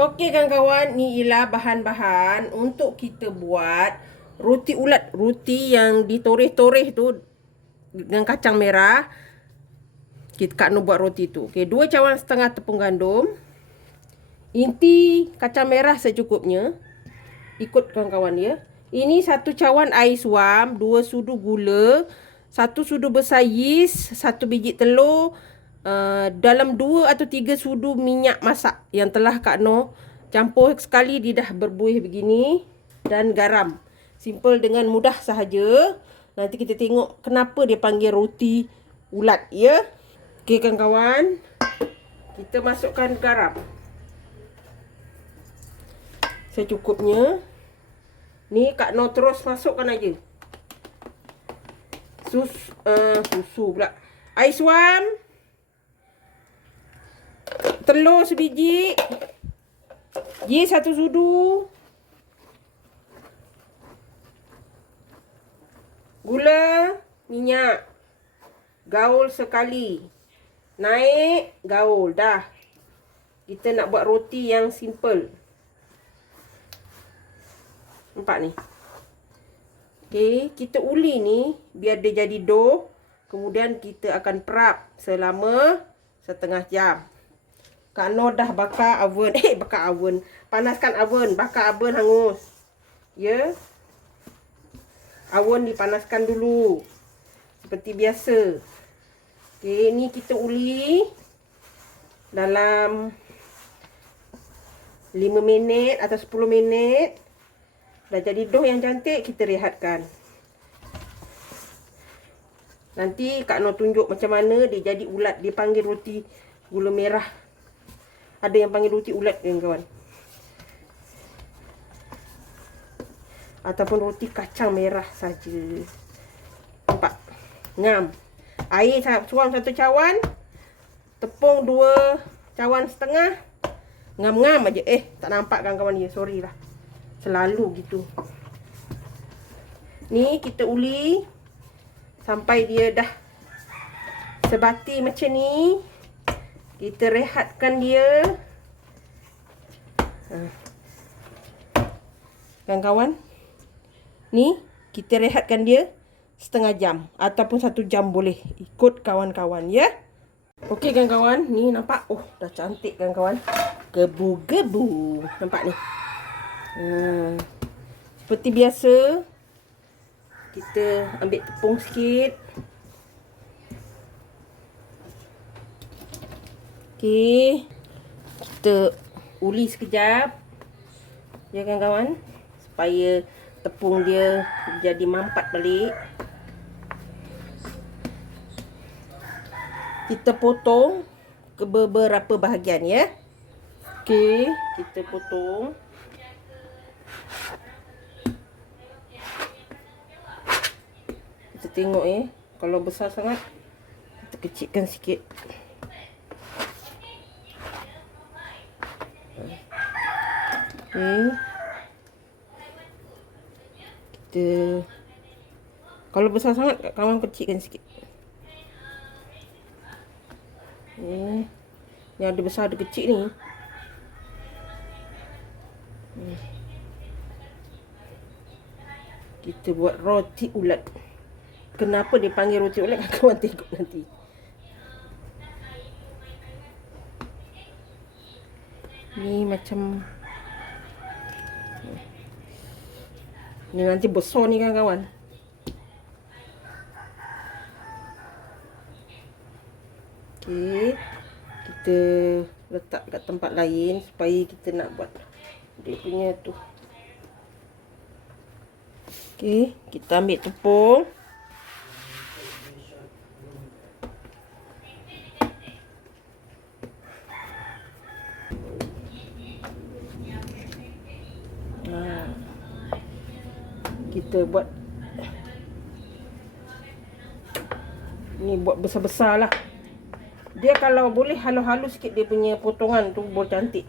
Okey kawan-kawan, ni ialah bahan-bahan untuk kita buat roti ulat. Roti yang ditoreh-toreh tu dengan kacang merah. Kita Kak Nur buat roti tu. Okey, dua cawan setengah tepung gandum. Inti kacang merah secukupnya. Ikut kawan-kawan ya. Ini satu cawan air suam, dua sudu gula, satu sudu besar yeast, satu biji telur, uh, dalam dua atau tiga sudu minyak masak yang telah Kak Noh campur sekali dia dah berbuih begini dan garam. Simple dengan mudah sahaja. Nanti kita tengok kenapa dia panggil roti ulat ya. Okey kawan-kawan. Kita masukkan garam. Secukupnya. Ni Kak Noh terus masukkan aja. Sus uh, susu pula. Air suam telur sebiji. Ye satu sudu. Gula, minyak. Gaul sekali. Naik, gaul. Dah. Kita nak buat roti yang simple. Nampak ni. Okey, kita uli ni biar dia jadi dough. Kemudian kita akan perap selama setengah jam. Kak Nur dah bakar oven. Eh, bakar oven. Panaskan oven. Bakar oven hangus. Ya. Oven dipanaskan dulu. Seperti biasa. Okey, ni kita uli. Dalam 5 minit atau 10 minit. Dah jadi dough yang cantik, kita rehatkan. Nanti Kak Nur tunjuk macam mana dia jadi ulat. Dia panggil roti gula merah. Ada yang panggil roti ulat kan kawan. Ataupun roti kacang merah saja. Nampak? Ngam. Air suam satu cawan. Tepung dua cawan setengah. Ngam-ngam aja. Eh, tak nampak kan kawan dia. Sorry lah. Selalu gitu. Ni kita uli. Sampai dia dah sebati macam ni. Kita rehatkan dia. Ha. Kawan-kawan. Ni, kita rehatkan dia setengah jam. Ataupun satu jam boleh. Ikut kawan-kawan, ya. Okey, kawan-kawan. Ni nampak. Oh, dah cantik, kawan-kawan. Gebu-gebu. Nampak ni. Ha. Seperti biasa. Kita ambil tepung sikit. Okey. Kita uli sekejap. Ya kan kawan? Supaya tepung dia jadi mampat balik. Kita potong ke beberapa bahagian ya. Okey, kita potong. Kita tengok eh, kalau besar sangat kita kecilkan sikit. Okay. Kita kalau besar sangat kawan kecilkan sikit. Ni. Ni ada besar ada kecil ni. Kita buat roti ulat. Kenapa dia panggil roti ulat? Kawan tengok nanti. Ni macam Ni nanti besar ni kan kawan. Okey. Kita letak kat tempat lain supaya kita nak buat dia punya tu. Okey, kita ambil tepung. Kita buat ni buat besar-besar lah dia kalau boleh halus-halus sikit dia punya potongan tu boleh cantik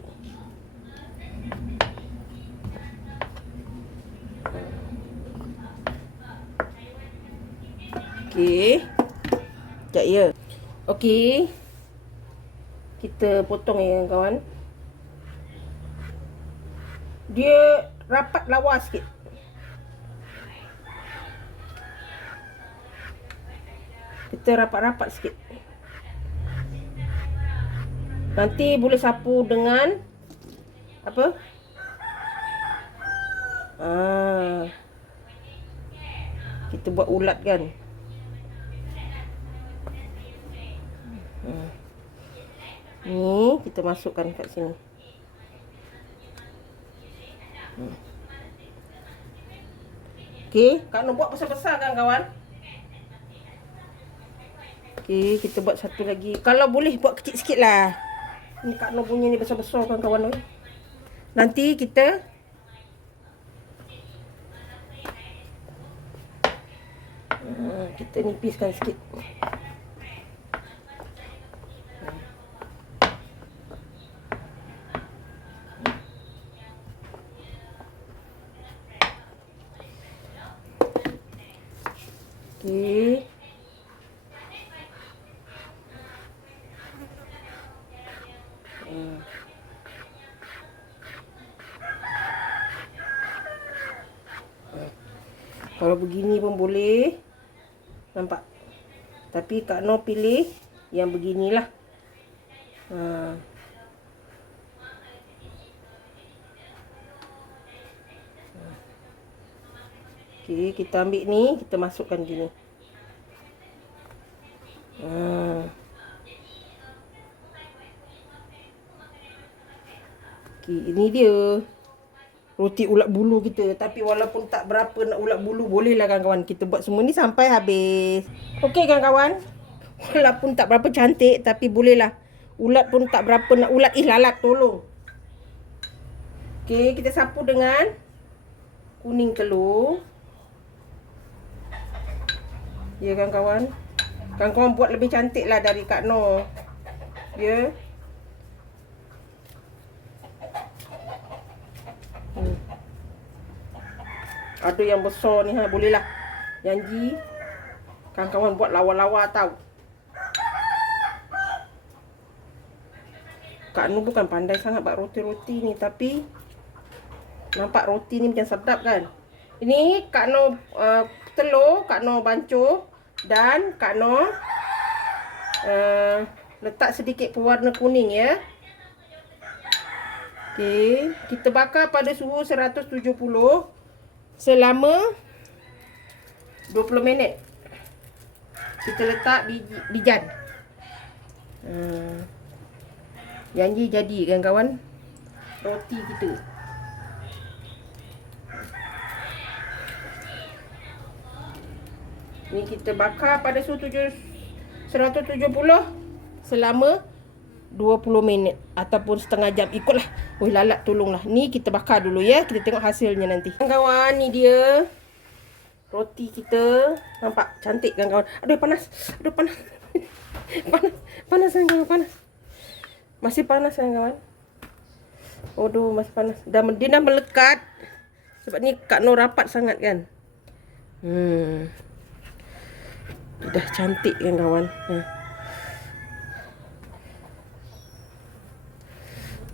Okey. Sekejap ya. Okey. Kita potong ya kawan. Dia rapat lawa sikit. Kita rapat-rapat sikit. Nanti boleh sapu dengan apa? Ah. Kita buat ulat kan. Hmm. Ni kita masukkan kat sini. Hmm. Okey, Kak Nur buat besar-besar kan kawan? Okey, kita buat satu lagi. Kalau boleh buat kecil sikit lah. Ni Kak Nur punya ni besar-besar kan kawan. Nanti kita hmm, kita nipiskan sikit. Okey. Kalau begini pun boleh. Nampak? Tapi Kak No pilih yang beginilah. Ha. Okey, kita ambil ni, kita masukkan gini. Hmm. Okey, ini dia. Roti ulat bulu kita. Tapi walaupun tak berapa nak ulat bulu, bolehlah kawan-kawan. Kita buat semua ni sampai habis. Okey kawan-kawan. Walaupun tak berapa cantik, tapi bolehlah. Ulat pun tak berapa nak ulat. Ih lalat, tolong. Okey, kita sapu dengan kuning telur. Ya kan kawan? Kan kawan buat lebih cantik lah dari Kak No. Ya. Ada yang besar ni ha, boleh lah. Janji. Kan kawan buat lawa-lawa tau. Kak Nu bukan pandai sangat buat roti-roti ni. Tapi. Nampak roti ni macam sedap kan? Ini Kak No uh, telur. Kak No bancuh. Dan Kak Noh uh, letak sedikit pewarna kuning ya. Okey, kita bakar pada suhu 170 selama 20 minit. Kita letak biji bijan. Uh, janji jadi kan kawan roti kita. Ni kita bakar pada suhu 170 selama 20 minit ataupun setengah jam. Ikutlah. Oi lalat tolonglah. Ni kita bakar dulu ya. Kita tengok hasilnya nanti. Kawan ni dia. Roti kita. Nampak cantik kan kawan. Aduh panas. Aduh panas. panas. Panas kan kawan. Panas. Masih panas kan kawan. Aduh masih panas. Dah, dia dah melekat. Sebab ni Kak Nur rapat sangat kan. Hmm. Dah cantik kan kawan. Ha.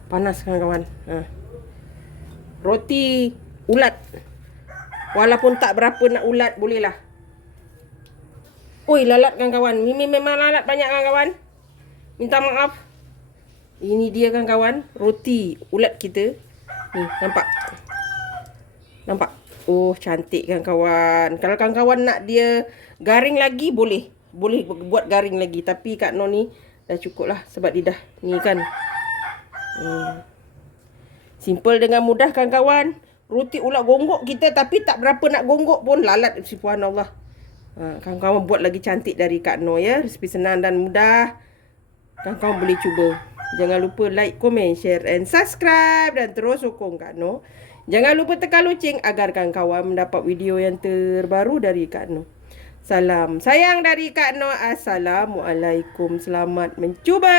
Panas kan kawan. Ha. Roti ulat. Walaupun tak berapa nak ulat boleh lah. Oi lalat kan kawan. Mimi memang lalat banyak kan kawan. Minta maaf. Ini dia kan kawan. Roti ulat kita. Ni nampak. Nampak. Oh cantik kan kawan. Kalau kawan-kawan nak dia Garing lagi boleh. Boleh buat garing lagi. Tapi Kak No ni dah cukup lah. Sebab dia dah ni kan. Hmm. Simple dengan mudah kan kawan. Roti ulat gonggok kita tapi tak berapa nak gonggok pun lalat subhanallah. Ha, kawan-kawan buat lagi cantik dari Kak No ya. Resipi senang dan mudah. Kawan-kawan boleh cuba. Jangan lupa like, komen, share and subscribe. Dan terus sokong Kak No. Jangan lupa tekan loceng agar kawan-kawan mendapat video yang terbaru dari Kak No. Salam sayang dari Kak Noah. Assalamualaikum. Selamat mencuba.